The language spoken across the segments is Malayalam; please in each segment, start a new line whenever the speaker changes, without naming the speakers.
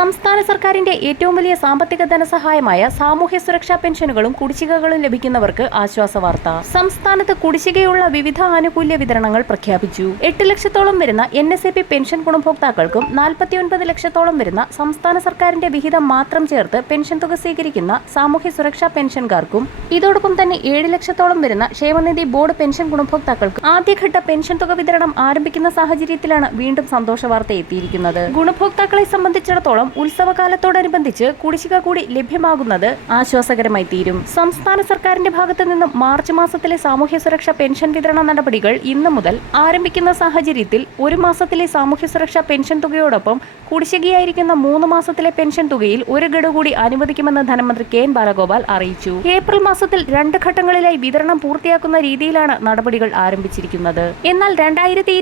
സംസ്ഥാന സർക്കാരിന്റെ ഏറ്റവും വലിയ സാമ്പത്തിക ധനസഹായമായ സാമൂഹ്യ സുരക്ഷാ പെൻഷനുകളും കുടിശ്ശികകളും ലഭിക്കുന്നവർക്ക് ആശ്വാസ വാർത്ത. സംസ്ഥാനത്ത് കുടിശ്ശികയുള്ള വിവിധ ആനുകൂല്യ വിതരണങ്ങൾ പ്രഖ്യാപിച്ചു. എട്ട് ലക്ഷത്തോളം വരുന്ന N S A P pension ഗുണഭോക്താക്കൾക്കും നാൽപ്പത്തിയൊൻപത് ലക്ഷത്തോളം വരുന്ന സംസ്ഥാന സർക്കാരിന്റെ വിഹിതം മാത്രം ചേർത്ത് പെൻഷൻ തുക സ്വീകരിക്കുന്ന സാമൂഹ്യ സുരക്ഷാ പെൻഷൻകാർക്കും ഇതോടൊപ്പം തന്നെ ഏഴ് ലക്ഷത്തോളം വരുന്ന ക്ഷേമനിധി ബോർഡ് പെൻഷൻ ഗുണഭോക്താക്കൾക്കും ആദ്യഘട്ട പെൻഷൻ തുക വിതരണം ആരംഭിക്കുന്ന സാഹചര്യത്തിലാണ് വീണ്ടും സന്തോഷ വാർത്ത എത്തിയിരിക്കുന്നത്. ഗുണഭോക്താക്കളെ സംബന്ധിച്ചിടത്തോളം ഉത്സവകാലത്തോടനുബന്ധിച്ച് കുടിശ്ശിക കൂടി ലഭ്യമാകുന്നത് ആശ്വാസകരമായി തീരും. സംസ്ഥാന സർക്കാരിന്റെ ഭാഗത്തു നിന്നും മാർച്ച് മാസത്തിലെ സാമൂഹ്യ സുരക്ഷാ പെൻഷൻ വിതരണ നടപടികൾ ഇന്ന് മുതൽ ആരംഭിക്കുന്ന സാഹചര്യത്തിൽ ഒരു മാസത്തിലെ സാമൂഹ്യ സുരക്ഷാ പെൻഷൻ തുകയോടൊപ്പം കുടിശ്ശികയായിരിക്കുന്ന മൂന്ന് മാസത്തിലെ പെൻഷൻ തുകയിൽ ഒരു ഗഡു കൂടി അനുവദിക്കുമെന്ന് ധനമന്ത്രി കെ എൻ ബാലഗോപാൽ അറിയിച്ചു. ഏപ്രിൽ മാസത്തിൽ രണ്ട് ഘട്ടങ്ങളിലായി വിതരണം പൂർത്തിയാക്കുന്ന രീതിയിലാണ് നടപടികൾ ആരംഭിച്ചിരിക്കുന്നത്. എന്നാൽ രണ്ടായിരത്തി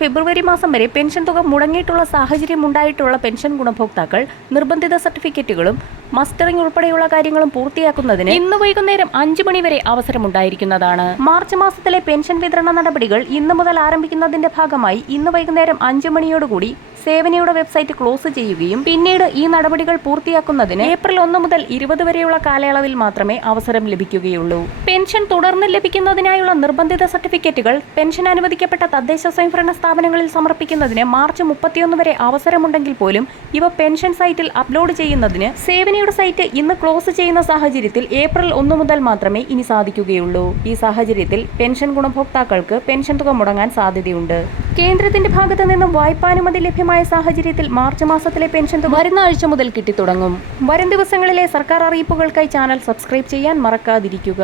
ഫെബ്രുവരി മാസം വരെ പെൻഷൻ തുക മുടങ്ങിയിട്ടുള്ള സാഹചര്യം ഉണ്ടായിട്ടുള്ള പെൻഷൻ ഗുണഭോക്താക്കൾ നിർബന്ധിത സർട്ടിഫിക്കറ്റുകളും മസ്റ്ററിംഗ് ഉൾപ്പെടെയുള്ള കാര്യങ്ങളും പൂർത്തിയാക്കുന്നതിന് ഇന്ന് വൈകുന്നേരം അഞ്ചു മണിവരെ അവസരമുണ്ടായിരിക്കുന്നതാണ്. മാർച്ച് മാസത്തിലെ പെൻഷൻ വിതരണ നടപടികൾ ഇന്നു മുതൽ ആരംഭിക്കുന്നതിന്റെ ഭാഗമായി ഇന്ന് വൈകുന്നേരം അഞ്ചു മണിയോടുകൂടി സേവനയുടെ വെബ്സൈറ്റ് ക്ലോസ് ചെയ്യുകയും പിന്നീട് ഈ നടപടികൾ പൂർത്തിയാക്കുന്നതിന് ഏപ്രിൽ ഒന്ന് മുതൽ ഇരുപത് വരെയുള്ള കാലയളവിൽ മാത്രമേ അവസരം ലഭിക്കുകയുള്ളൂ. പെൻഷൻ തുടർന്ന് ലഭിക്കുന്നതിനായുള്ള നിർബന്ധിത സർട്ടിഫിക്കറ്റുകൾ പെൻഷൻ അനുവദിക്കപ്പെട്ട തദ്ദേശ സ്വയംഭരണ സ്ഥാപനങ്ങളിൽ സമർപ്പിക്കുന്നതിന് മാർച്ച് മുപ്പത്തിയൊന്ന് വരെ അവസരമുണ്ടെങ്കിൽ പോലും ഇവ പെൻഷൻ സൈറ്റിൽ അപ്ലോഡ് ചെയ്യുന്നതിന് സേവനയുടെ സൈറ്റ് ഇന്ന് ക്ലോസ് ചെയ്യുന്ന സാഹചര്യത്തിൽ ഏപ്രിൽ ഒന്ന് മുതൽ മാത്രമേ ഇനി സാധിക്കുകയുള്ളൂ. ഈ സാഹചര്യത്തിൽ പെൻഷൻ ഗുണഭോക്താക്കൾക്ക് പെൻഷൻ തുക മുടങ്ങാൻ സാധ്യതയുണ്ട്. കേന്ദ്രത്തിന്റെ ഭാഗത്തു നിന്നും വായ്പാനുമതി ലഭ്യമായ സാഹചര്യത്തിൽ മാർച്ച് മാസത്തിലെ പെൻഷൻ തുക വരുന്ന ആഴ്ച മുതൽ കിട്ടിത്തുടങ്ങും. വരും ദിവസങ്ങളിലെ സർക്കാർ അറിയിപ്പുകൾക്കായി ചാനൽ സബ്സ്ക്രൈബ് ചെയ്യാൻ മറക്കാതിരിക്കുക.